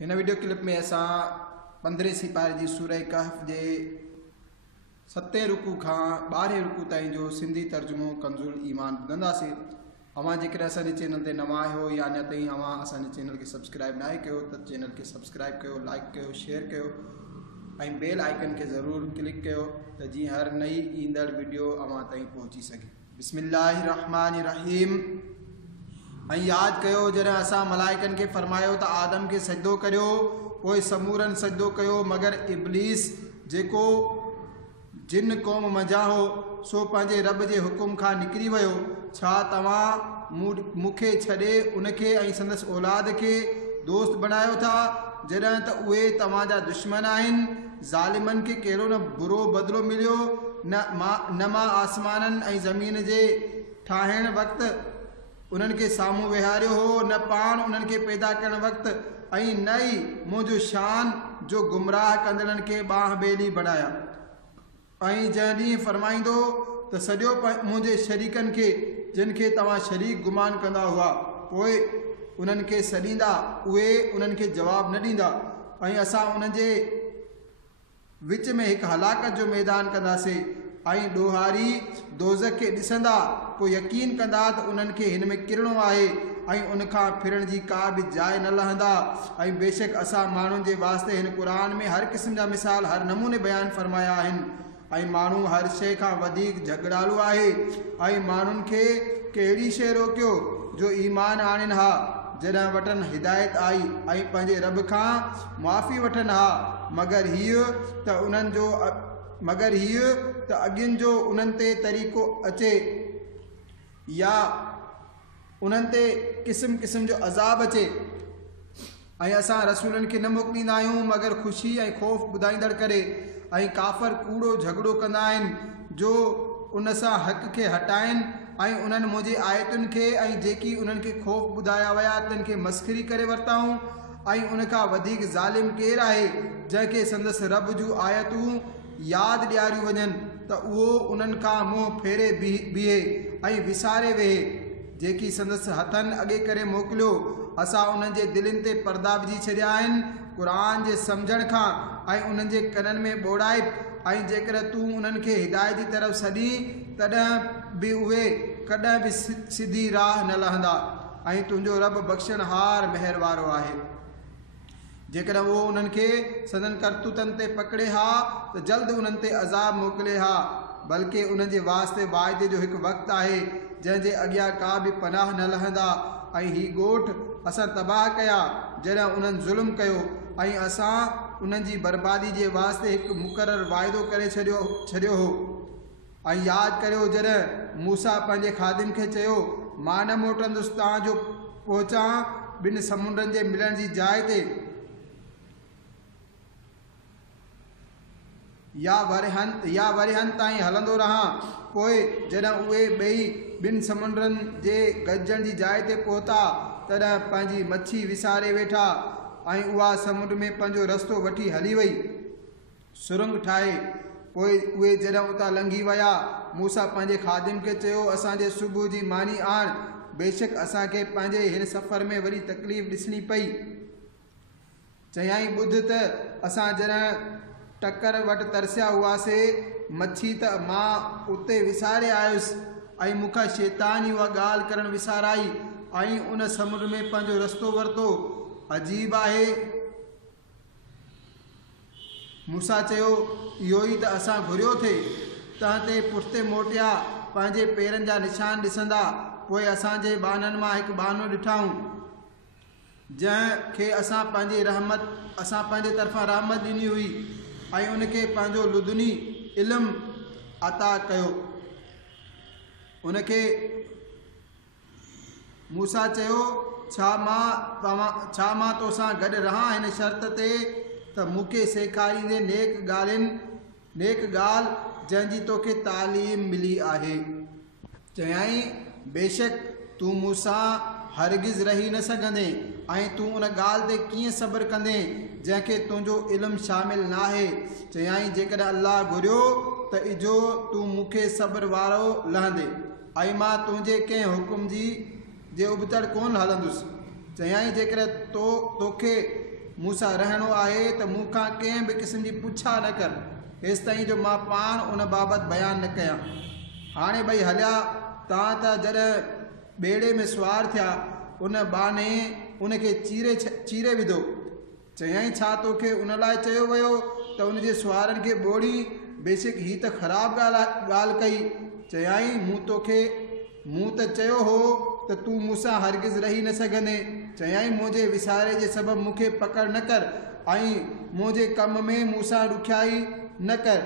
इन video clip में असां 15 सिपारे जी सूरह कहफ जे 7 रुकू खां 12 रुकू ताईं जो सिंधी तर्जुमो कंजुल ईमान ॿुधंदासीं। अवां जेकर असांजे चैनल ते नवां आहियो या अञा ताईं अवां असांजे चैनल के सब्सक्राइब ना कयो त चैनल के सब्सक्राइब कयो, लाइक कयो, शेयर कयो ऐं बेल आइकन के ज़रूर क्लिक कयो त जीअं हर नई ईंदड़ वीडियो अवां ताईं पहुची सके। बिस्मिल्लाहिर्रहमानिर्रहीम। ऐं याद कयो जॾहिं असां मलाइकन के फरमायो त आदम के सजदो करियो, पोइ समूरन सजदो कयो मगर इब्लीस जेको जिन कौम मजा हो सो पंहिंजे रब जे हुकुम खां निकिरी वियो। छा तव्हां मूंखे छॾे उनखे ऐं संदसि औलाद के दोस्त बनायो था जॾहिं त उहे तव्हांजा दुश्मन आहिनि। ज़ालिमन के कहिड़ो न बुरो बदिलो मिलियो, न मां आसमाननि ऐं ज़मीन जे ठाहिण वक़्तु उन्हनि के साम्हूं विहारियो हो, न पाण उन्हनि के पैदा करण वक़्तु, ऐं न ई मुंहिंजो शान जो गुमराह कंदड़नि के बाह बेली बणाया। ऐं जंहिं ॾींहुं फरमाईंदो त सॼो मुंहिंजे शरीकनि खे जिन खे तव्हां शरीक गुमान कंदा हुआ पोइ उन्हनि खे सॾींदा, उहे उन्हनि खे जवाबु न ॾींदा ऐं असां उन्हनि जे विच में हिकु हलाकत जो मैदान कंदासीं ऐं ॾोहारी दोज़ख के ॾिसंदा, पोइ यकीन कंदा त उन्हनि खे हिन में किरणो आहे ऐं उनखां फिरण जी का बि जाइ न लहंदा। ऐं बेशक असां माण्हुनि जे वास्ते हिन क़ुरान में हर क़िस्म जा मिसाल हर नमूने बयानु फरमाया आहिनि। ऐं माण्हू हर शइ खां वधीक झगड़ालू आहे। ऐं माण्हुनि खे कहिड़ी शइ रोकियो जो ईमान आणनि हा जॾहिं वटनि हिदायत आई ऐं पंहिंजे रब खां मुआफ़ी वठनि हा, मगर हीअ त अॻियुनि जो उन्हनि ते तरीक़ो अचे या उन्हनि ते क़िस्म क़िस्म जो अज़ाब अचे। ऐं असां रसूलनि खे न मोकिलींदा आहियूं मगर ख़ुशी ऐं ख़ौफ़ ॿुधाईंदड़ करे। ऐं काफ़र कूड़ो झगड़ो कंदा आहिनि जो उन सां हक़ खे हटाइनि ऐं उन्हनि मुंहिंजी आयतुनि खे ऐं जेकी उन्हनि खे ख़ौफ़ ॿुधाया विया तन खे मस्ख़री करे वरिताऊं। ऐं उनखां वधीक ज़ालिम केरु आहे जंहिंखे संदसि रब जूं आयतूं यादि ॾियारियूं वञनि त उहो उन्हनि खां मुंहुं फेरे बीहे ऐं विसारे वेहे। जेकी संदसि हथनि अॻे करे मोकिलियो असां उन्हनि जे दिलनि ते पर्दा विझी छॾिया आहिनि क़ुरान जे सम्झण खां ऐं उन्हनि जे कननि में ॿोड़ाए। ऐं जेकर तूं उन्हनि खे हिदायत जी तरफ़ सॾी तॾहिं बि उहे कॾहिं बि सिधी राह न लहंदा ऐं तुंहिंजो रब बख़्शणहार महिर वारो आहे। जेकर उहो उन्हनि खे सदन करतूतनि ते पकड़े हा त जल्द उन्हनि ते अज़ाब मोकिले हा, बल्कि उन्हनि जे वास्ते वाइदे जो हिकु वक़्तु आहे जंहिंजे अॻियां का बि पनाह न लहंदा। ऐं हीउ ॻोठ असां तबाह कया जॾहिं उन्हनि ज़ुल्म कयो ऐं असां उन्हनि जी बर्बादी जे वास्ते हिकु मुक़ररु वाइदो करे छॾियो हो। ऐं यादि करियो जॾहिं मूसा पंहिंजे ख़ादिम खे चयो मां न मोटंदुसि तव्हांजो पहुचां ॿिनि समुंडनि जे मिलण जी जाइ ते या वरिहनि ताईं हलंदो रहां। पोइ जॾहिं उहे ॿई ॿिनि समुंडनि जे गॾिजण जी जाइ ते पहुता तॾहिं पंहिंजी मच्छी विसारे वेठा ऐं उहा समुंड में पंहिंजो रस्तो वठी हली वई सुरंग ठाहे। पोइ उहे जॾहिं उतां लंघी विया मूसा पंहिंजे ख़ादिम खे चयो असांजे सुबुह जी मानी आण, बेशक असांखे पंहिंजे हिन सफ़र में वरी तकलीफ़ ॾिसणी पई। चयाईं ॿुध त असां जॾहिं टकर वटि तरसिया हुआसीं मच्छी त मां उते विसारे आयुसि ऐं मूंखां शैतान ई उहा ॻाल्हि करणु विसाराई ऐं उन समुंड में पंहिंजो रस्तो वरितो। अजीब आहे। मूसा चयो इहो ई त असां घुरियो थे, तव्हां ते पुठिते मोटिया पंहिंजे पेरनि जा निशान ॾिसंदा। पोइ असांजे बाननि मां हिकु बानो ॾिठाऊं जंहिंखे असां पंहिंजे तरफ़ां रहमत ॾिनी हुई ऐं उनखे पंहिंजो लुदनी इल्मु अता कयो। उनखे मूसा चयो छा मां तोसां गॾु रहां हिन शर्त ते त मूंखे सेखारींदे नेक ॻाल्हि जंहिंजी तोखे तालीम मिली आहे। चयाईं बेशक तूं मूंसां हरगिज़ रही न सघंदे ऐं तूं उन ॻाल्हि ते कीअं सब्र कंदे जंहिंखे तुंहिंजो इल्मु शामिल न आहे। चयाईं जेकॾहिं अल्लाह घुरियो त इजो तूं मूंखे सब्र वारो लहंदे ऐं मां तुंहिंजे कंहिं हुकुम जे उबतड़ कोन हलंदुसि। चयाईं जेकर तोखे मूंसां रहणो आहे त मूंखां कंहिं बि क़िस्म जी पुछा न कर, हेसि ताईं जो मां पाण उन बाबति बयानु न कयां। हाणे ॿई हलिया। तव्हां त जॾहिं ॿेड़े में सुवार थिया उन बाने उनखे चीरे विधो। चयाईं, छा तोखे उन लाइ चयो वियो त उनजे सुवारनि खे ॿोड़ी? बेशक ही त ख़राबु ॻाल्हि कई। चयाईं, मूं त चयो हो त तूं मूंसां हरगिज़ रही न सघंदे। चयाईं, मुंहिंजे विसारे जे सबबु मूंखे पकड़ न कर ऐं मुंहिंजे कम में मूंसां ॾुखियाई न कर।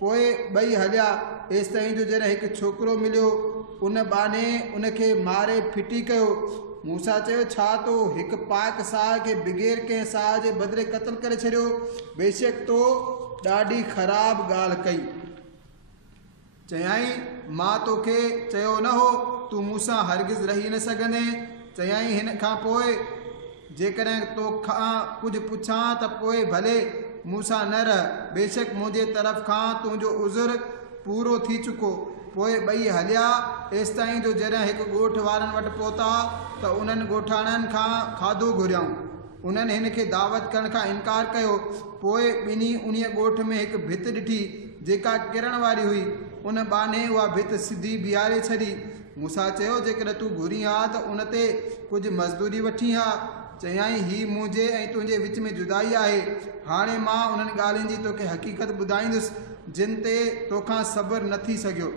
पोइ ॿई हलिया। एसि ताईं जो जॾहिं हिकु छोकिरो मिलियो, उन बाने उनखे मारे फिटी कयो। मूंसां चयो, छा तो हिकु पाक साह खे बग़ैर कंहिं साह जे बदिले क़त्ल करे छॾियो? बेशक तो ॾाढी ख़राबु ॻाल्हि कई। चयाईं, मां तोखे चयो न हो तूं मूंसां हरगिज़ रही न सघंदे? चयाईं, हिन खां पोइ जेकॾहिं तोखां कुझु पुछां त पोइ भले मूंसां न रह। बेशक मुंहिंजे तरफ़ खां तुंहिंजो उज़ुर पूरो थी चुको। पोइ ॿई हलिया। एसि ताईं जो जॾहिं हिकु ॻोठ वारनि वटि पहुता त उन्हनि ॻोठाणनि खां खाधो घुरियऊं। उन्हनि हिन खे दावत करण खां इनकार कयो। पोइ ॿिन्ही उन्हीअ ॻोठ में हिकु भित ॾिठी जेका किरण वारी हुई। उन बाने उहा भित सिधी बीहारे छॾी। मूंसां चयो, जेकॾहिं तूं घुरी हा त उन ते कुझु मज़दूरी वठी हा। चयाईं, ही मुंहिंजे ऐं तुंहिंजे विच में जुदाई आहे। हाणे मां उन्हनि ॻाल्हियुनि जी तोखे हक़ीक़त ॿुधाईंदुसि जिन ते तोखां सब्र न थी सघियो।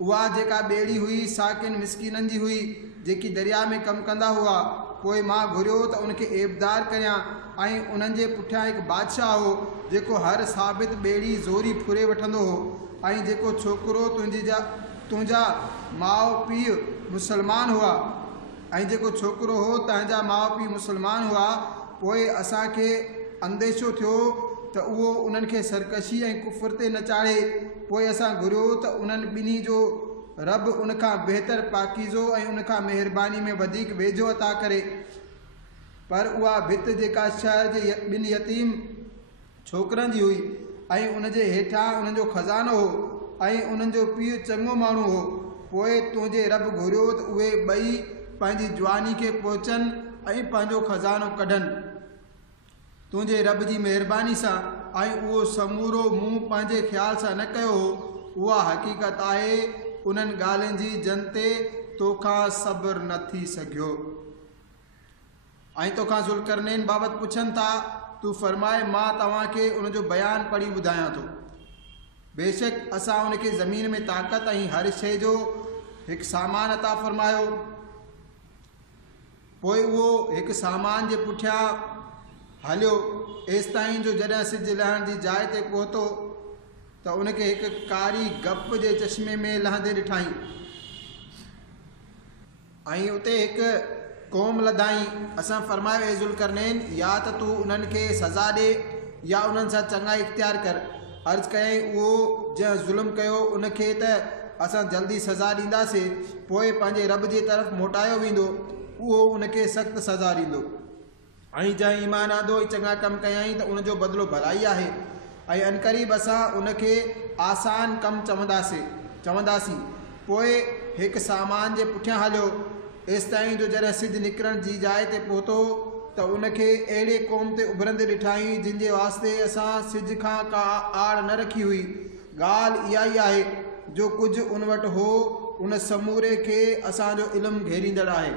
उहा जेका ॿेड़ी हुई साकिन मिसकीननि जी हुई जेकी दरिया में कमु कंदा हुआ। पोइ मां घुरियो त उनखे एबदार करियां ऐं उन्हनि जे पुठियां हिकु बादशाह हो जेको हर साबित ॿेड़ी ज़ोरी फुरे वठंदो हो। ऐं जेको छोकिरो तुंहिंजा माउ पीउ मुसलमान हुआ तव्हांजा माउ पीउ मुसलमान हुआ। पोइ असांखे अंदेशो थियो त उहो उन्हनि खे सरकशी ऐं कुफर ते न चाढ़े। पोइ असां घुरियो त उन्हनि ॿिन्ही जो रब उनखां बहितर पाकीज़ो ऐं उनखां महिरबानी में वधीक वेझो अता करे। पर उहा भित जेका शहर जे ॿिनि यतीम छोकिरनि जी हुई ऐं उनजे हेठां उन्हनि जो खज़ानो हो ऐं उन्हनि जो पीउ चङो माण्हू हो। पोइ तुंहिंजे रब घुरियो त उहे ॿई पंहिंजी जवानी खे पहुचनि ऐं पंहिंजो खज़ानो कढनि तुंहिंजे रब जी महिरबानी सां, ऐं उहो समूरो मूं पंहिंजे ख़्याल सां न कयो हो। उहा हक़ीक़त आहे उन्हनि ॻाल्हियुनि जी जिन ते तोखां सब्र न थी सघियो। ऐं तोखां ज़ुल्करनैन बाबति पुछनि था। तूं फरमाए, मां तव्हांखे उनजो बयानु पढ़ी ॿुधायां थो। बेशक असां उनखे ज़मीन में ताक़त ऐं हर शइ जो हिकु सामान अता फरमायो। पोइ उहो हिकु सामान जे पुठियां हलियो एसि ताईं जो जॾहिं सिज लहण जी जाइ ते पहुतो त उनखे हिकु कारी गप जे चश्मे में लहंदे ॾिठाई ऐं उते हिकु क़ौम लधाई। असां फरमायो, ए ज़ुल्करनैन, या त तूं उन्हनि खे सज़ा ॾे या उन्हनि सां चङाई इख़्तियार कर। अर्ज़ु कयईं, उहो जंहिं ज़ुल्म कयो उनखे त असां जल्दी सज़ा ॾींदासीं। पोइ पंहिंजे रब जे तरफ़ मोटायो वेंदो, उहो उनखे सख़्तु सज़ा ॾींदो। ऐं जंहिं ईमान आंदो ऐं चङा कमु कयईं त उनजो बदिलो भलाई आहे। ऐं अनक़रीब असां उनखे आसान कमु चवंदासीं। पोइ हिकु सामान जे पुठियां हलियो एसि ताईं जो जॾहिं सिज निकिरण जी जाइ ते पहुतो त उनखे अहिड़े क़ौम ते उभरंदे ॾिठाई जिन जे वास्ते असां सिज खां का आड़ न रखी हुई। ॻाल्हि इहा ई आहे जो कुझु उन वटि हो, उन समूरे खे असांजो इल्मु घेरींदड़ आहे।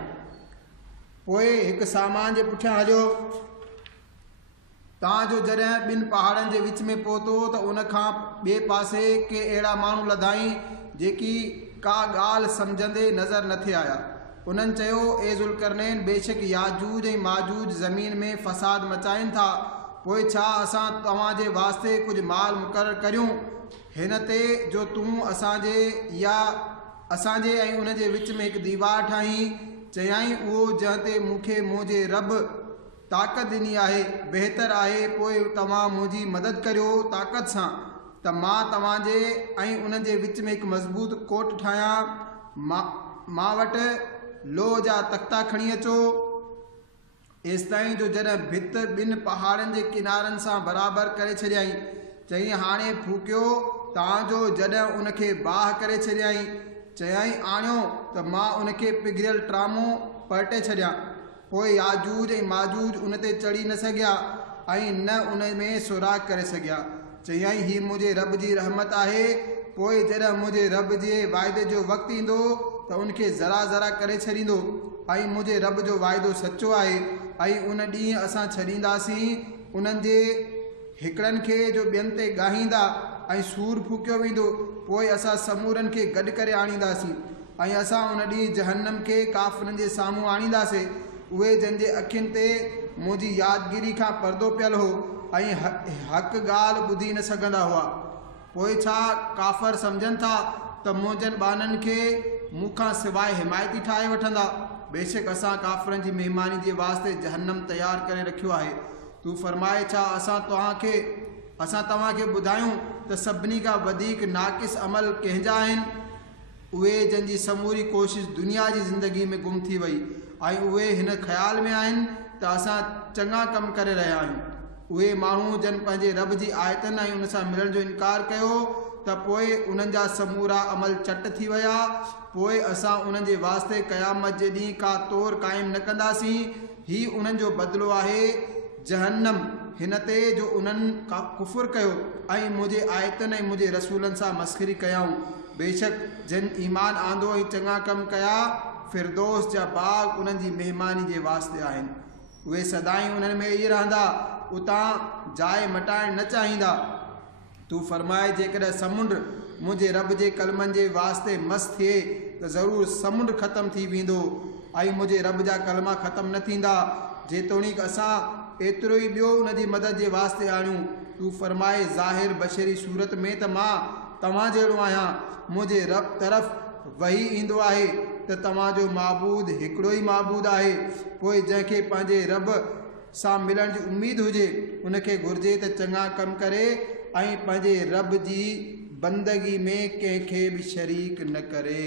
पोइ हिकु सामान जे पुठियां हलियो तव्हांजो जॾहिं ॿिनि पहाड़नि जे विच में पहुतो त उन खां ॿिए पासे के अहिड़ा माण्हू लधाई जेकी का ॻाल्हि सम्झंदे नज़र न थे आया। उन्हनि चयो, ए ज़ुल्करनैन, बेशक याजूज ऐं माजूज ज़मीन में फ़साद मचाइनि था। पोइ छा असां तव्हांजे वास्ते कुझु माल मुक़ररु करियूं हिन ते जो तूं असांजे ऐं उन जे विच में हिकु दीवार ठाहीं? चयाईं, उहो जंहिं ते मूंखे मुंहिंजे रब ताक़त ॾिनी आहे बहितर आहे। पोइ तव्हां मुंहिंजी मदद करियो ताक़त सां त मां तव्हांजे ऐं उन्हनि जे विच में हिकु मज़बूत कोट ठाहियां। मां वटि लोह जा तख़्ता खणी अचो। एसि ताईं जो जॾहिं भित ॿिनि पहाड़नि जे किनारनि सां बराबरि करे छॾियईं। चईं, हाणे फूकियो तव्हांजो। जॾहिं उनखे बाहि करे छॾियईं, चयाईं, आणियो त मां उनखे पिघलियल ट्रामो पलटे छॾियां। पोइ याजूज ऐं माजूज उन ते चढ़ी न सघिया ऐं न उन में सुराग करे सघिया। चयाईं ही मुंहिंजे रब जी रहमत आहे। पोइ जॾहिं मुंहिंजे रब जे वाइदे जो वक़्तु ईंदो त उनखे ज़रा ज़रा करे छॾींदो ऐं मुंहिंजे रब जो वाइदो सचो आहे ऐं उन ॾींहुं असां छॾींदासीं उन्हनि जे हिकिड़नि खे जो ॿियनि ते ॻाहींदा ऐं सूर फूकियो वेंदो। पोइ असां समूरनि खे गॾु करे आणींदासीं ऐं असां उन ॾींहुं जहन्नम खे काफ़िरनि जे साम्हूं आणींदासीं। उहे जंहिंजे अखियुनि ते मुंहिंजी यादगिरी खां परदो पियल हो ऐं हक़ ॻाल्हि ॿुधी न सघंदा हुआ। पोइ छा काफ़र सम्झनि था त मुंहिंजनि ॿाननि खे मूंखां सवाइ हिमायती ठाहे वठंदा? बेशक असां काफ़रनि जी महिमानी जे वास्ते जहन्नम तयारु करे रखियो आहे। तूं फरमाए छा असां तव्हांखे ॿुधायूं त सभिनी खां वधीक नाक़िस अमल कंहिंजा आहिनि? उहे जंहिंजी समूरी कोशिशि दुनिया जी ज़िंदगी में गुम थी वई ऐं उहे हिन ख़्याल में आहिनि त असां चङा कम करे रहिया आहियूं। उहे माण्हू जन पंहिंजे रब जी आयतनि ऐं उन सां मिलण जो इनकार कयो त पोइ उन्हनि जा समूरा अमल चट थी विया। पोइ असां उन्हनि जे वास्ते क़यामत जे ॾींहुं का तौर क़ाइमु न कंदासीं। ही उन्हनि जो बदिलो आहे जहन्नम, हिन ते जो उन्हनि का कुफ़ुर कयो ऐं मुंहिंजे आयतनि ऐं मुंहिंजे रसूलनि सां मस्ख़री कयाऊं। बेशक जिन ईमान आंदो ऐं चङा कम कया फिरदौस जा बाग उन्हनि जी महिमानी जे वास्ते आहिनि। उहे सदाईं उन्हनि में ई रहंदा, उतां जाइ मटाइण न चाहींदा। तूं फरमाए जेकॾहिं समुंड मुंहिंजे रब जे कलमनि जे वास्ते मस्तु थिए त ज़रूरु समुंड ख़तमु थी वेंदो ऐं मुंहिंजे रब जा कलमा ख़तमु न थींदा जेतोणीकि असां एतिरो ई ॿियो उन जी मदद जे वास्ते आणियूं। तूं फरमाए ज़ाहिर बशरी सूरत में त मां तव्हां जहिड़ो आहियां। मुंहिंजे रब तरफ़ वही ईंदो आहे त तव्हांजो माबूद हिकिड़ो ई माबूद आहे। पोइ जंहिंखे पंहिंजे रब सां मिलण जी उमेदु हुजे उनखे घुरिजे त चङा कम करे ऐं पंहिंजे रब जी बंदगी में कंहिंखे बि शरीक न करे।